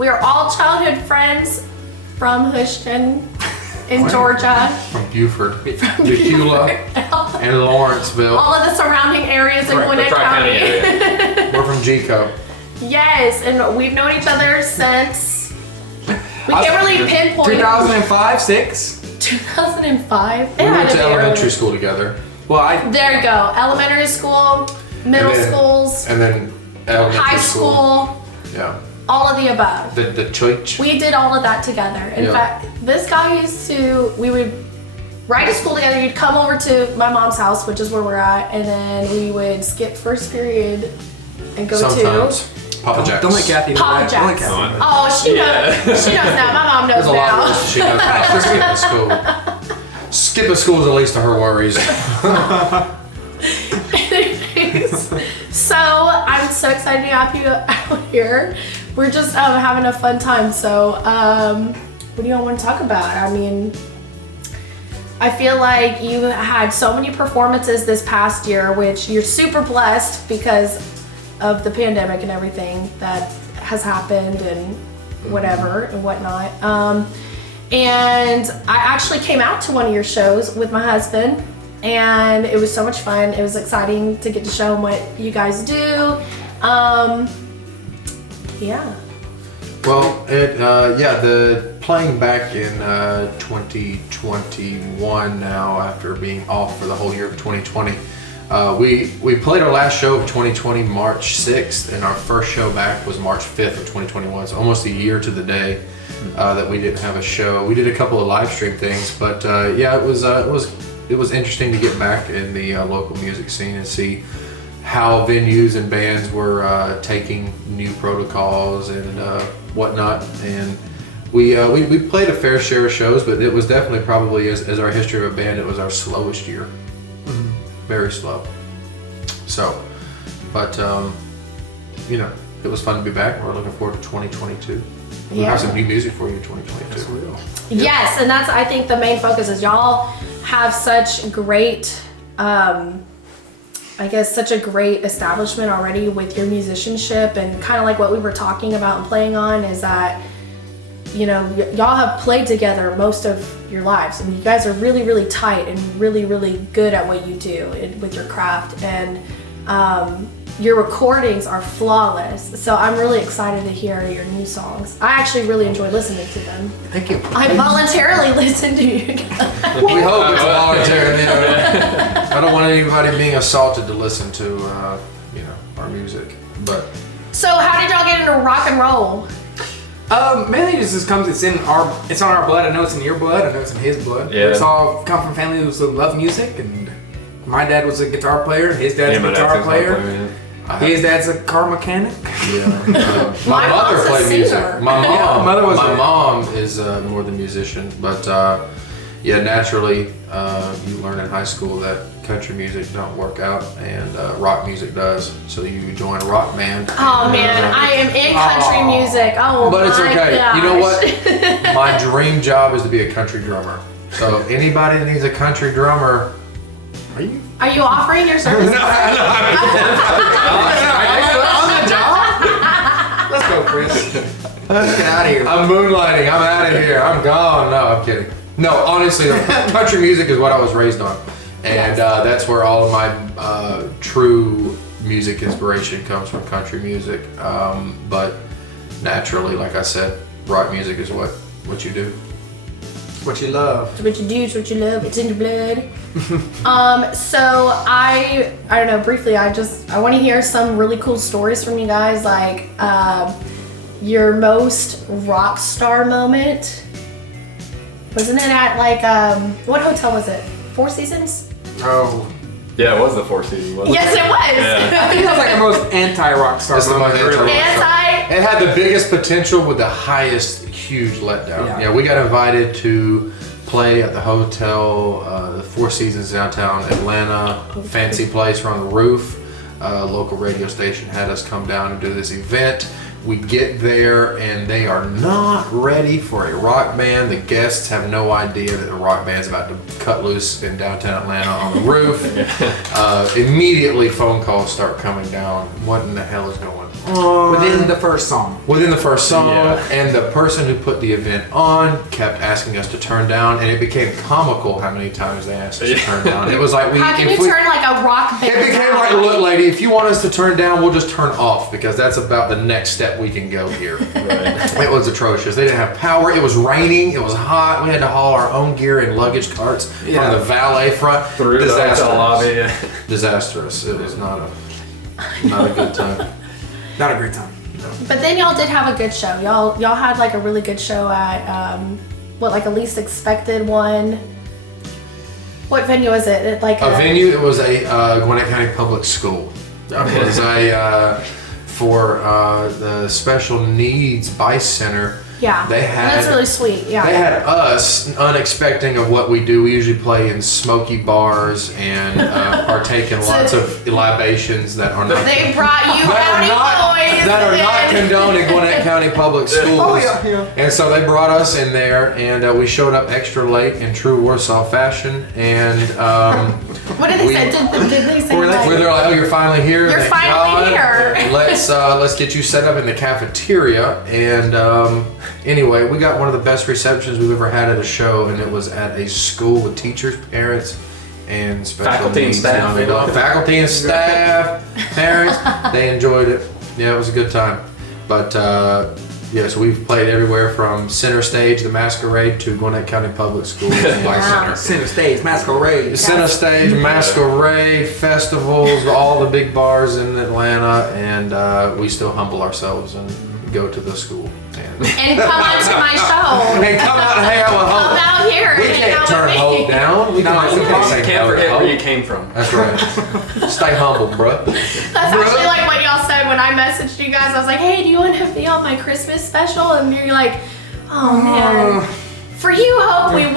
We are all childhood friends from Houston in Georgia. From Buford, Decula, and Lawrenceville. All of the surrounding areas in Gwinnett County. We're from GCO. Yes, and we've known each other since, we can't really pinpoint. 2005, 6? 2005? We went to elementary school together. Well, There you go. Elementary school, middle schools, and then elementary high school, Yeah. all of the above. The church. We did all of that together. In fact, this guy we would ride to school together. You'd come over to my mom's house, which is where we're at, and then we would skip first period and go Sometimes. Papa Jack's. don't let Kathy know Papa that. Don't let Jack's. Kathy know. Oh, she knows. She knows now. My mom knows There's a lot now. worse she knows after skipping school. Skipping school is the least of her worries. So I'm so excited to have you out here. We're just having a fun time. So what do you all want to talk about? I mean, I feel like you had so many performances this past year, which you're super blessed because of the pandemic and everything that has happened and whatever and whatnot. And I actually came out to one of your shows with my husband, and it was so much fun. It was exciting to get to show him what you guys do. Yeah. Well, the playing back in 2021 now, after being off for the whole year of 2020, we played our last show of 2020 March 6th, and our first show back was March 5th of 2021. So almost a year to the day that we didn't have a show. We did a couple of live stream things, but it was interesting to get back in the local music scene and see how venues and bands were taking new protocols and whatnot. And we played a fair share of shows, but it was definitely probably, as our history of a band, it was our slowest year. Very slow. So, but it was fun to be back. We're looking forward to 2022. We'll have some new music for you in 2022. Yes, and that's, I think, the main focus is y'all have such great, such a great establishment already with your musicianship, and kind of like what we were talking about and playing on is that, y'all have played together most of your lives, and you guys are really, really tight and really, really good at what you do with your craft, and your recordings are flawless. So I'm really excited to hear your new songs. I actually really enjoy listening to them. Thank you. I voluntarily listen to you guys. We hope it's voluntary. I don't want anybody being assaulted to listen to our music. But So how did y'all get into rock and roll? Mainly it just comes. It's on our blood. I know it's in your blood. I know it's in his blood. Yeah. It's all come from family who love music, and my dad was a guitar player. His dad's a guitar player. His dad's a car mechanic. Yeah. My My mother mom's a played singer. music. My mom. My mom is more the musician, but naturally, you learn in high school that country music don't work out and rock music does. So you join a rock band. Oh man, I am in country music. Oh, But it's my okay. gosh. You know what? My dream job is to be a country drummer. So anybody that needs a country drummer, Are you offering your services? Let's go, Chris. Let's get out of here. I'm moonlighting. I'm out of here. I'm gone. No, I'm kidding. No, honestly, country music is what I was raised on, and that's where all of my true music inspiration comes from. Country music, but naturally, like I said, rock music is what you do. What you love. It's what you do, it's what you love, it's in your blood. So I don't know, briefly, I want to hear some really cool stories from you guys, like your most rock star moment. Wasn't it at what hotel was it? Four Seasons? Oh. Yeah, it was the Four Seasons, wasn't Yes, it was. Yeah. I think that's like the most anti-rock star That's the moment. most Really. Anti. It had the biggest potential with the highest huge letdown. Yeah. We got invited to play at the hotel, the Four Seasons downtown Atlanta, fancy place. We're on the roof. Local radio station had us come down and do this event. We get there and they are not ready for a rock band. The guests have no idea that the rock band's about to cut loose in downtown Atlanta on the roof. Immediately phone calls start coming down. What in the hell is going Within the first song. And the person who put the event on kept asking us to turn down, and it became comical how many times they asked us to turn down. It was like how can you turn like a rock band? It became like, look, lady, if you want us to turn down, we'll just turn off because that's about the next step we can go here. Right. It was atrocious. They didn't have power. It was raining. It was hot. We had to haul our own gear in luggage carts from the valet front. Through the hotel lobby. Disastrous. It was not a good time. Not a great time. No. But then y'all did have a good show. Y'all had like a really good show at like a least expected one. What venue was it? It venue. It was a Gwinnett County Public School. It was for the Special Needs Bice Center. Yeah, that's really sweet. Yeah, they had us unexpecting of what we do. We usually play in smoky bars and partake in lots of libations that are not. They brought you boys that are not condoned in Gwinnett County Public Schools. Oh yeah. And so they brought us in there, and we showed up extra late in true Warsaw fashion. And what did they say? Did they say? Where they're like, "Oh, you're finally here. You're finally here. Let's get you set up in the cafeteria." And anyway, we got one of the best receptions we've ever had at a show, and it was at a school with teachers, parents, and special faculty needs. and staff. Faculty and staff, parents, they enjoyed it. Yeah, it was a good time. But so we've played everywhere from Center Stage, the Masquerade, to Gwinnett County Public Schools. Center Stage, Masquerade. Center Stage, Masquerade, festivals, all the big bars in Atlanta, and we still humble ourselves and go to the school. And come on to my show. And come out and hang out with Hope. Come out here. We can't turn Hope down. We can't forget where you came from. That's right. Stay humble, bro. That's actually like what y'all said when I messaged you guys. I was like, hey, do you want to be on my Christmas special? And you're like, oh man. For you, Hope, we will.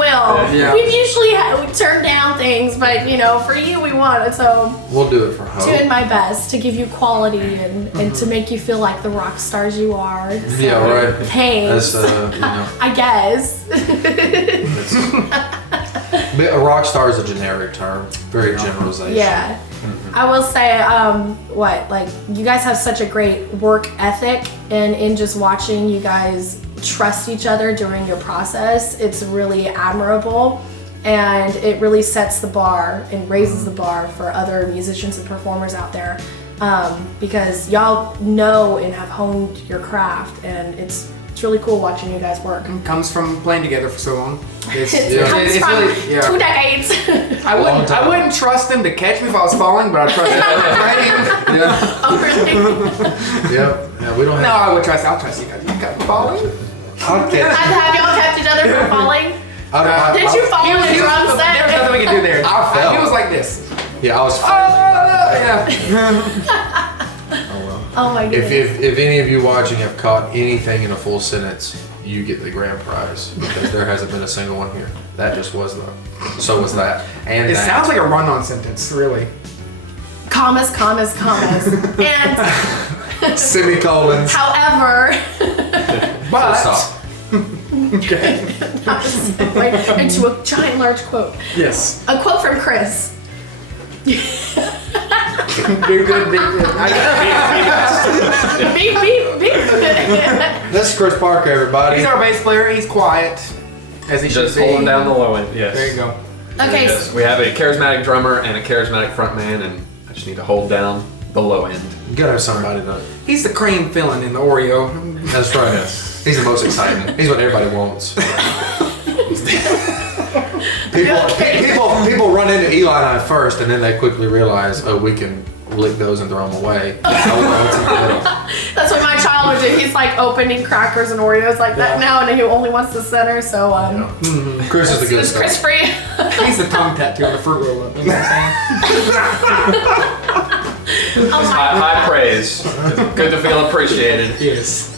Yeah. We've usually turned down things, but for you, we want it. So we'll do it for Hope. Doing my best to give you quality and to make you feel like the rock stars you are. So, yeah, right. Thanks. That's, I guess. A rock star is a generic term. Very generalization. Yeah. I will say, you guys have such a great work ethic, and in just watching you guys trust each other during your process, it's really admirable, and it really sets the bar and raises the bar for other musicians and performers out there, because y'all know and have honed your craft, and it's really cool watching you guys work. It comes from playing together for so long. It comes from 2 decades. I wouldn't trust him to catch me if I was falling, but I'd trust him to play him. Yeah. Oh, really? Yeah, we don't have. No, I would trust. I'll trust you guys. You got falling? I'll catch. Have y'all kept each other from falling? Did you fall in the drum set? There was nothing we could do there. I fell. He was like this. Yeah, I was. Oh my goodness. If any of you watching have caught anything in a full sentence, you get the grand prize, because there hasn't been a single one here. That just was so was that. And it sounds like a run-on sentence, really. Commas. And semicolons. However. But. Stop. Okay. Into a giant large quote. Yes. A quote from Chris. Be good. Beep. This is Chris Parker, everybody. He's our bass player. He's quiet, as he should Just be. holding down the low end. Yes. There you go. Okay. Yes. We have a charismatic drummer and a charismatic frontman, and I just need to hold down the low end. You gotta have somebody to. He's the cream filling in the Oreo. That's right. He's the most exciting. He's what everybody wants. People run into Eli and I first, and then they quickly realize, oh, we can lick those and throw them away. That's what my child would do. He's like opening crackers and Oreos like that now, and he only wants the center. So Chris is the good stuff. Chris free. He's the tongue tattoo on the fruit roll up. You know what I'm saying? High praise. Good to feel appreciated. Yes.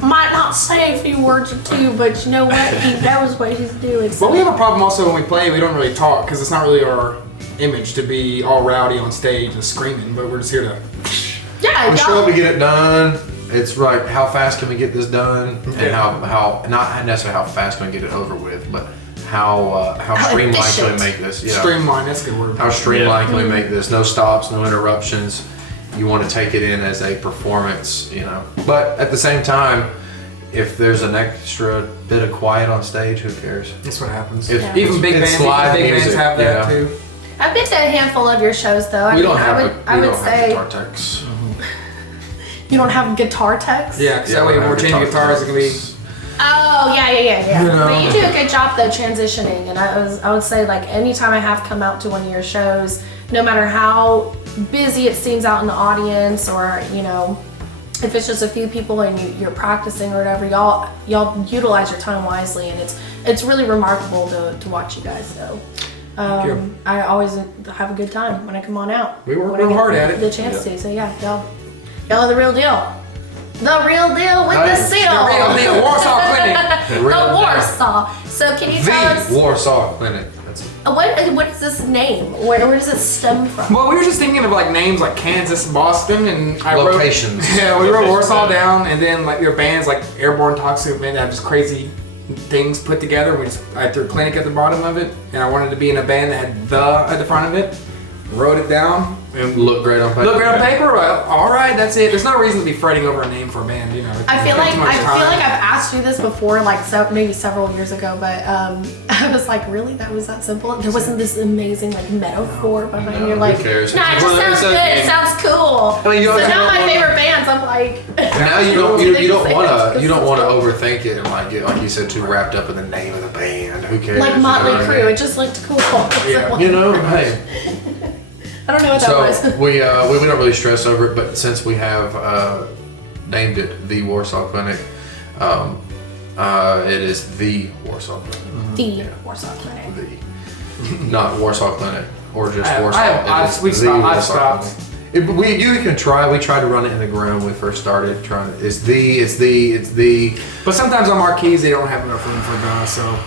Might not say a few words or two, but you know what? He knows what he's doing. But we have a problem also when we play. We don't really talk because it's not really our image to be all rowdy on stage and screaming. But we're just here to. Yeah, we show up to get it done. It's right. How fast can we get this done? Okay. And how not necessarily how fast can we get it over with, but how streamlined can we make this? Yeah. Streamline. That's a good word. How streamlined can we make this? No stops, no interruptions. you want to take it in as a performance, you know. But at the same time, if there's an extra bit of quiet on stage, who cares? That's what happens. Yeah. Even big bands, have that too. I've been to a handful of your shows though. I would say guitar techs. You don't have guitar techs? Yeah, because that way when we're changing guitars, it can be. Oh yeah. You know. But you do a good job though transitioning, and I would say like anytime I have come out to one of your shows, no matter how busy it seems out in the audience, or you know, if it's just a few people and you're practicing or whatever, y'all utilize your time wisely, and it's really remarkable to watch you guys. So I always have a good time when I come on out. We work real hard at it. The chance to. So yeah, y'all are the real deal. The real deal with the seal. The real deal. Warsaw Clinic. The Warsaw. So can you tell us Warsaw Clinic. what is this name? Where does it stem from? Well, we were just thinking of like names like Kansas, Boston, and Locations. We wrote Warsaw down, and then like your bands like Airborne Toxic, man, have just crazy things put together. I threw Clinic at the bottom of it, and I wanted to be in a band that had the at the front of it. Wrote it down. And look great on paper. Well, all right, that's it. There's no reason to be fretting over a name for a band, you know. I feel like I've asked you this before, like maybe several years ago, but I was like, really, that was that simple? There wasn't this amazing like metaphor behind it. Like, who cares? No, it just sounds good. It sounds cool. I mean, so now my favorite bands, I'm like. Now you don't want to overthink it and like get, like you said, too wrapped up in the name of the band. Who cares? Like Motley Crue, it just looked cool. Yeah. You know, hey. I don't know what that was. So we don't really stress over it, but since we have named it the Warsaw Clinic, it is the Warsaw Clinic. The Warsaw Clinic. Not Warsaw Clinic or just Warsaw. I've stopped. You can try. We tried to run it in the ground when we first started. It's the. But sometimes on marquees they don't have enough room for the, so.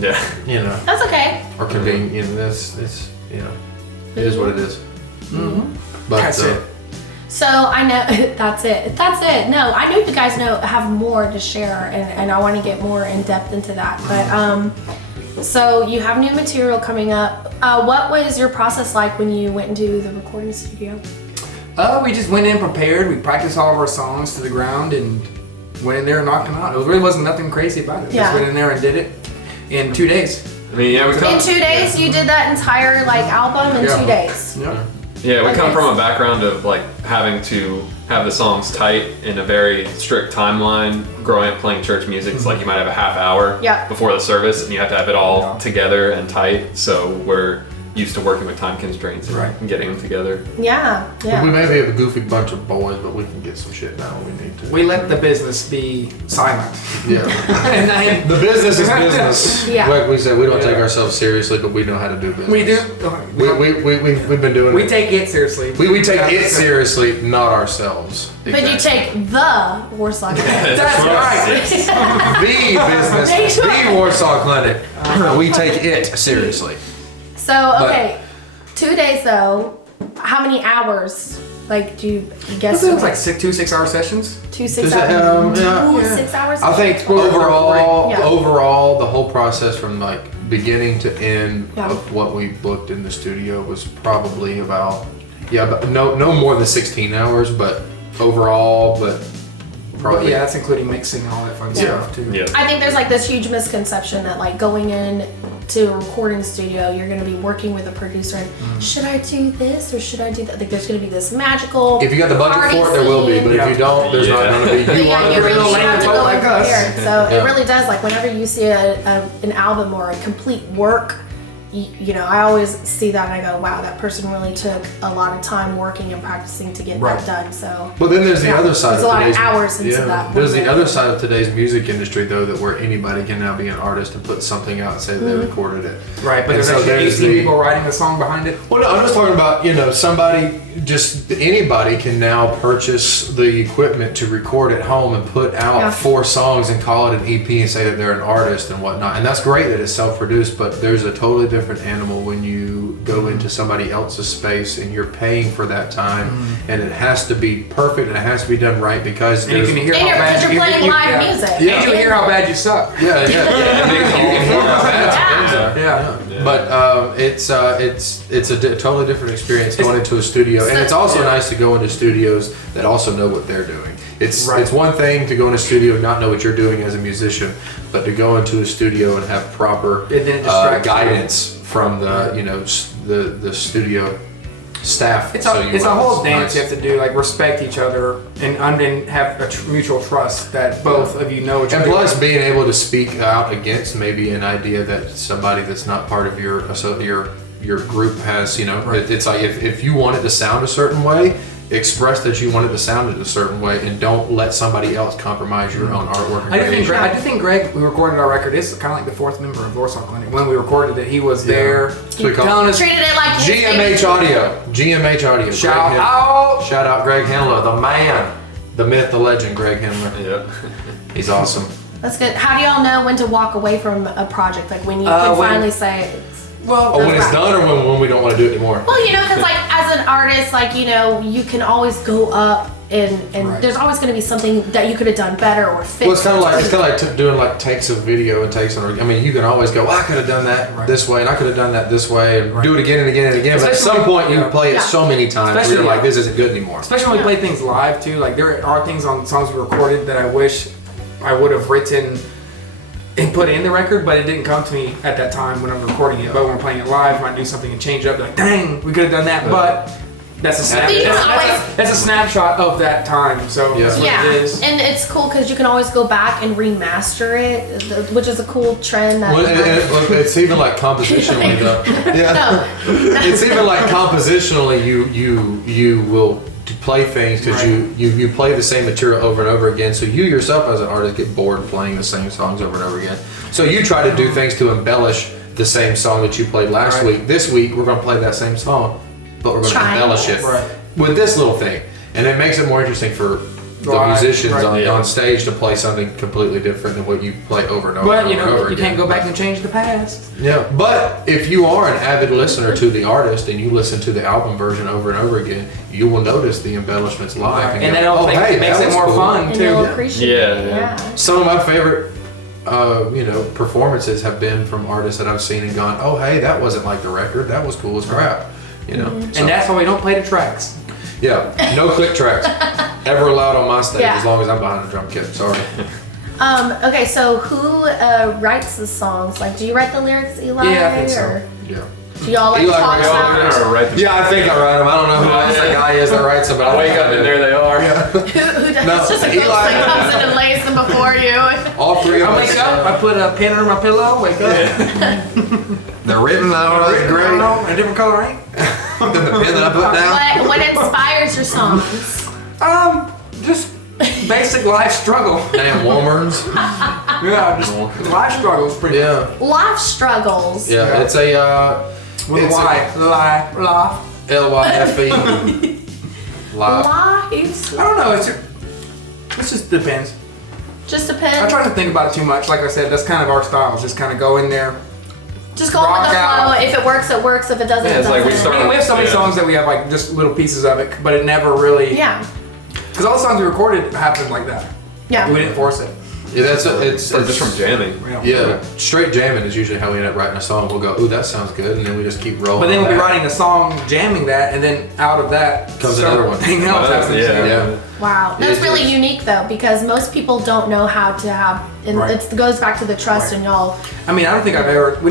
Yeah. You know. That's okay. Or convenient. You know, it's you know, it is what it is. Mm-hmm. But that's it. So I know that's it. No, I know you guys have more to share, and I want to get more in depth into that. But so you have new material coming up. What was your process like when you went into the recording studio? We just went in prepared. We practiced all of our songs to the ground and went in there and knocked them out. It really wasn't nothing crazy about it. We just went in there and did it in 2 days. I mean, yeah, in 2 days you did that entire like album in 2 days. Yeah. Yeah, we come from a background of like having to have the songs tight in a very strict timeline. Growing up playing church music, it's like you might have a half hour before the service, and you have to have it all together and tight. So we're used to working with time constraints and getting them together. Yeah. We may be a goofy bunch of boys, but we can get some shit done when we need to. We let the business be silent. Yeah. The business is business. Yeah. Like we said, we don't take ourselves seriously, but we know how to do business. We do. We've been doing it. We take it seriously. We take it seriously, not ourselves. But you take the Warsaw Clinic. That's right. The business, the Warsaw Clinic. We take it seriously. So, okay, 2 days though, how many hours, like, do you guess? It was like 2 6-hour sessions. 2 6 hours? Yeah. 6 hours? I think overall, the whole process from like beginning to end of what we booked in the studio was probably about, no more than 16 hours, but overall, probably. Yeah, that's including mixing and all that fun stuff too. Yeah. I think there's like this huge misconception that like going in to a recording studio, you're going to be working with a producer and should I do this or should I do that? Like there's going to be this magical. If you got the budget for it, there will be, but if you don't, there's not going to be. You really have to go in prepared. So Yeah. it really does. Like whenever you see an album or a complete work, you know, I always see that and I go, wow, that person really took a lot of time working and practicing to get that done. So. But then there's the other side. There's a lot of hours into that. There's the other side of today's music industry, though, that where anybody can now be an artist and put something out and say that they recorded it. Right, but there's actually 18 people writing the song behind it. Well, no, I'm just talking about, anybody can now purchase the equipment to record at home and put out 4 songs and call it an EP and say that they're an artist and whatnot. And that's great that it's self-produced, but there's a totally different animal when you go into somebody else's space and you're paying for that time, and it has to be perfect and it has to be done right because you can hear how bad you're playing live music. Yeah, you can hear how bad you suck. Yeah. But it's a totally different experience going into a studio, and it's also nice to go into studios that also know what they're doing. It's one thing to go in a studio and not know what you're doing as a musician, but to go into a studio and have proper guidance from the studio staff. It's a whole dance you have to do, like respect each other and have a mutual trust that both of you know what you're doing. And plus being able to speak out against maybe an idea that somebody that's not part of your group has, it's like if you want it to sound a certain way, express that you want it to sound in a certain way, and don't let somebody else compromise your own artwork. I do think Greg, we recorded our record. It's kind of like the fourth member of Warsaw Clinic. When we recorded it, he was there telling us. Treated it like GMH Audio. Shout out Greg Handler, the man, the myth, the legend, Greg Handler. Yeah. He's awesome. That's good. How do y'all know when to walk away from a project? Like when you can finally say. When it's done, or when we don't want to do it anymore? Well, because like as an artist, like you can always go up, and there's always going to be something that you could have done better or fixed. Well, it's kind of like doing like takes of video and takes on. I mean, you can always go, well, I could have done that this way, and I could have done that this way, and do it again and again and again. But at some point, you play it so many times, where you're like, this isn't good anymore. Especially when we play things live too. Like there are things on songs we recorded that I wish I would have written and put in the record, but it didn't come to me at that time when I'm recording it. But when we're playing it live, I might do something and change it up. Like, dang, we could have done that, but that's a that's a snapshot of that time. So that's what it is. And it's cool because you can always go back and remaster it, which is a cool trend. That it's even like compositionally, though. It's even like compositionally, you will play things because you play the same material over and over again, so you yourself as an artist get bored playing the same songs over and over again, so you try to do things to embellish the same song that you played last week. This week we're going to play that same song, but we're going to embellish it with this little thing, and it makes it more interesting for the musicians on stage to play something completely different than what you play over and over. But and over you again. can't go back and change the past. Yeah, but if you are an avid listener to the artist and you listen to the album version over and over again, you will notice the embellishments live, and that makes it more fun too. You'll appreciate it. Some of my favorite, performances have been from artists that I've seen and gone, oh hey, that wasn't like the record. That was cool as crap. And that's why we don't play the tracks. Yeah, no click tracks ever allowed on my stage as long as I'm behind a drum kit. Sorry. Okay, so who writes the songs? Like, do you write the lyrics, Eli? Yeah, I think so. Or Yeah. do y'all like talk about? I think I write them. I don't know who else the guy is that writes them. I wake up and there they are. Who does? It's just a ghost that comes in and lays them before you. All three of us. I wake up, I put a pen under my pillow, wake up. They're written out. That's great. A different color ink. Then the pen that I put down. What inspires your songs? Just basic life struggle. Damn Walmarns. Just life struggles. Pretty much. Life struggles. Yeah, it's a with a Y. Life. L-Y-F-E. Life. Lives. I don't know. It just depends. Just depends. I try not to think about it too much. Like I said, that's kind of our style. Just kind of go in there. Just go with the flow. If it works, it works. If it doesn't, it doesn't. Like we have so many songs that we have like just little pieces of it, but it never really. Yeah. Because all the songs we recorded happened like that. Yeah. We didn't force it. Yeah, it's just from jamming. Yeah, straight jamming is usually how we end up writing a song. We'll go, ooh, that sounds good, and then we just keep rolling. But then we'll be writing a song, jamming that, and then out of that comes another one. Something else happens. Yeah. Wow, that's really unique though, because most people don't know how to have, and it goes back to the trust in y'all. I mean, I don't think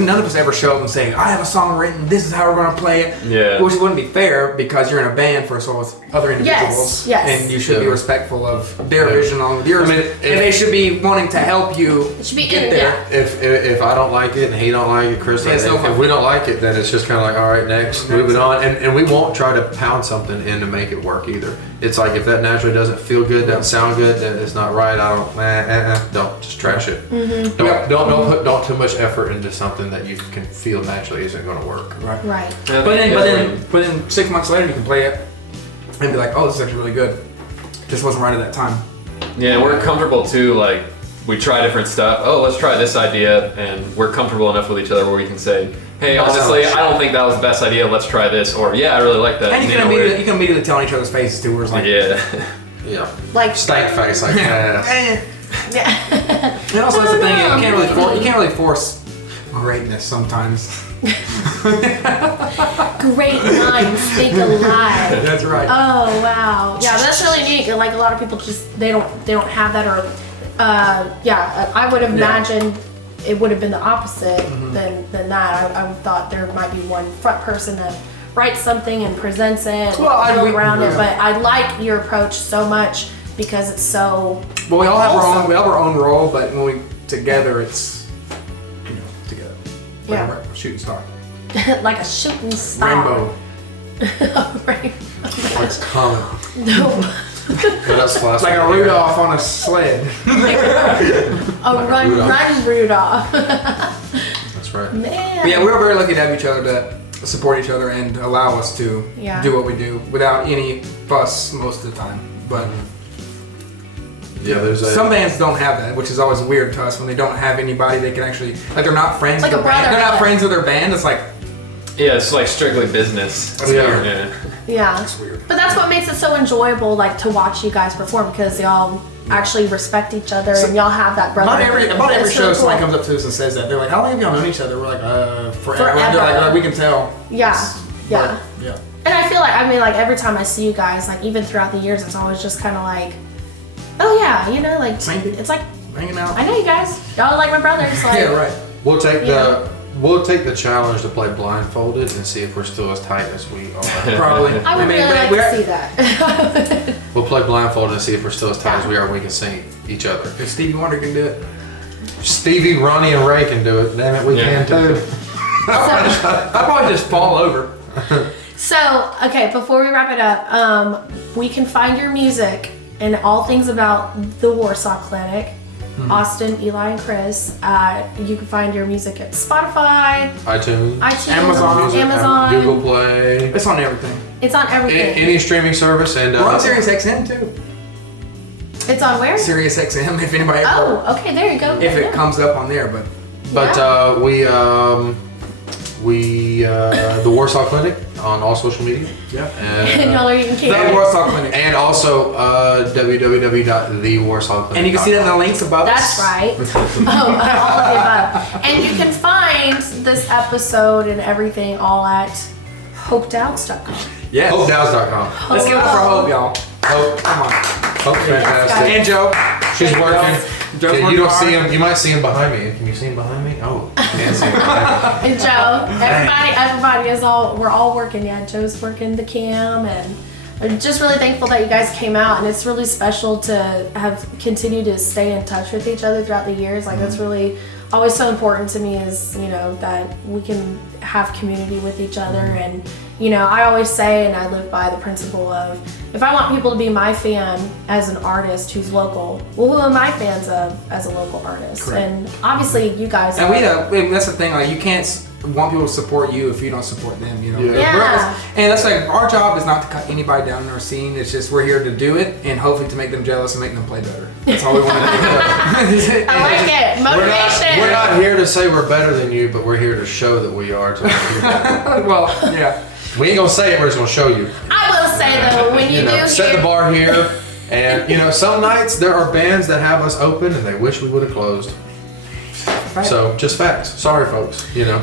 none of us ever show up and say, I have a song written, this is how we're gonna play it. Yeah. Which wouldn't be fair because you're in a band first of all with other individuals. Yes. And you should be respectful of their vision along with yours. I mean, and they should be wanting to help you get there. If I don't like it and he don't like it, Chris, if we don't like it, then it's just kind of like, all right, next, moving on. And we won't try to pound something in to make it work either. It's like if that naturally doesn't feel good, doesn't sound good, then it's not right. Don't just trash it. Mm-hmm. Don't too much effort into something that you can feel naturally isn't going to work. Right. Yeah, but then 6 months later you can play it and be like, oh, this is actually really good. This wasn't right at that time. Yeah, we're comfortable too. Like we try different stuff. Oh, let's try this idea, and we're comfortable enough with each other where we can say, hey, honestly, I don't think that was the best idea. Let's try this, or yeah, I really like that. And you can immediately tell on each other's faces too. Where it's like, yeah, like stank face, like yeah. And also that's the thing, you can't really force greatness sometimes. Great minds think alike. That's right. Oh wow, yeah, that's really neat. Like a lot of people just they don't have that, or I would have imagined it would have been the opposite than that. I thought there might be one front person that writes something and presents it, build around it. But I like your approach so much because it's so. Well, we all have our own role, but when we together, it's together. Like a shooting star. Like a shooting star. Rainbow. Rainbow. It's common. No. Like a Rudolph on a sled. Run, Rudolph. That's right. Man. But yeah, we're very lucky to have each other to support each other and allow us to do what we do without any fuss most of the time. But some bands don't have that, which is always weird to us when they don't have anybody they can actually they're not friends with their band. They're not friends with their band. It's like it's like strictly business. That's weird. Yeah. That's weird. But that's what makes it so enjoyable, like to watch you guys perform, because y'all actually respect each other and y'all have that brotherhood. About every show, somebody comes up to us and says that. They're like, "How long have y'all known each other?" We're like, "Forever." They're like, "We can tell." Yeah. Yeah. And I feel like every time I see you guys, like even throughout the years, it's always just kind of like, oh yeah, like it's like hanging out. I know you guys. Y'all are like my brothers. Like, yeah, right. We'll take the challenge to play blindfolded and see if we're still as tight as we are. Probably. I would really like to see that. We'll play blindfolded and see if we're still as tight as we are. We can sing each other. If Stevie Wonder can do it. Stevie, Ronnie, and Ray can do it. Damn it, we can too. I'd probably just fall over. So, okay, before we wrap it up, we can find your music and all things about the Warsaw Clinic. Austin, Eli, and Chris. You can find your music at Spotify, iTunes, Amazon, Google Play. It's on everything. It's on everything. Any streaming service, and we're on Sirius XM too. It's on where? Sirius XM. If anybody ever. Oh, okay, there you go. If it comes up on there, but the Warsaw Clinic on all social media. Yeah. And y'all are eating cake. The Warsaw Clinic. And also www.thewarsawclinic.com. And you can see that in the links above. That's right. All of the above. And you can find this episode and everything all at HopeDoubts.com. Yes. HopeDoubts.com. Let's give it up for Hope, y'all. Hope. Come on. Hope's fantastic. And Joe. She's working. Joe's You don't hard. see him. You might see him behind me. Can you see him behind me? Oh, you can't see him behind me. And Joe, everybody is we're all working. Yeah, Joe's working the cam, and I'm just really thankful that you guys came out, and it's really special to have continued to stay in touch with each other throughout the years. Like that's really always so important to me is, that we can have community with each other. And, I always say, and I live by the principle of, if I want people to be my fan as an artist who's local, well, who am I fans of as a local artist? Correct. And obviously you guys And that's the thing, like you can't want people to support you if you don't support them, Yeah. And that's like, our job is not to cut anybody down in our scene. It's just we're here to do it and hopefully to make them jealous and make them play better. That's all we want to do. I like it. Motivation. We're not here to say we're better than you, but we're here to show that we are. Well, yeah. We ain't gonna say it, we're just gonna show you. I will say though, when you do set the bar here, and some nights there are bands that have us open and they wish we would have closed. Right. So just facts. Sorry, folks. You're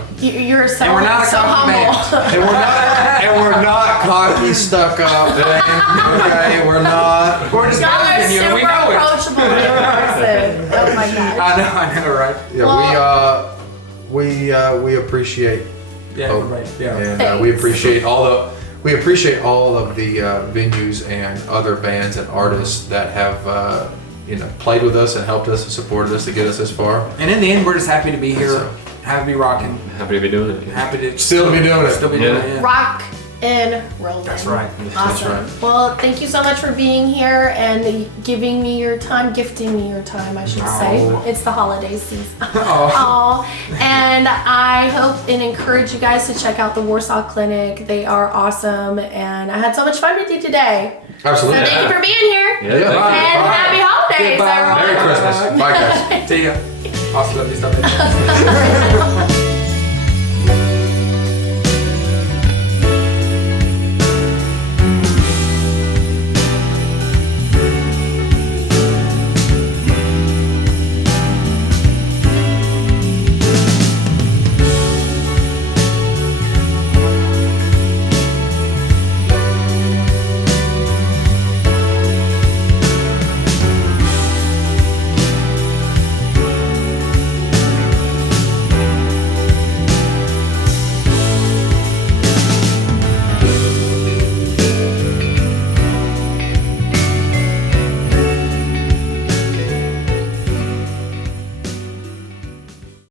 so, And we're not a so cocky humble. and we're not cocky, stuck up. Okay, we're not. We're just Y'all are better than you, and super we know it. approachable in person. Oh my gosh. I know, right? Yeah, Well- we appreciate. Yeah, Hope. right. Yeah. And we appreciate all of the venues and other bands and artists that have played with us and helped us and supported us to get us this far. And in the end, we're just happy to be here, So. happy to be rocking, Happy to be doing it. happy to Still be doing it. Still be doing it. Yeah. Rock and rolling. That's right. Awesome. That's right. Well, thank you so much for being here and giving me your time, gifting me your time, I should say. Oh. It's the holiday season. Oh. Aw. And I hope and encourage you guys to check out the Warsaw Clinic. They are awesome, and I had so much fun with you today. Absolutely. So thank you for being here. Yeah, Yeah. thank you. And happy holidays, Goodbye. everyone. Merry Christmas. Bye, guys. See ya. Awesome. Love you. Stuff.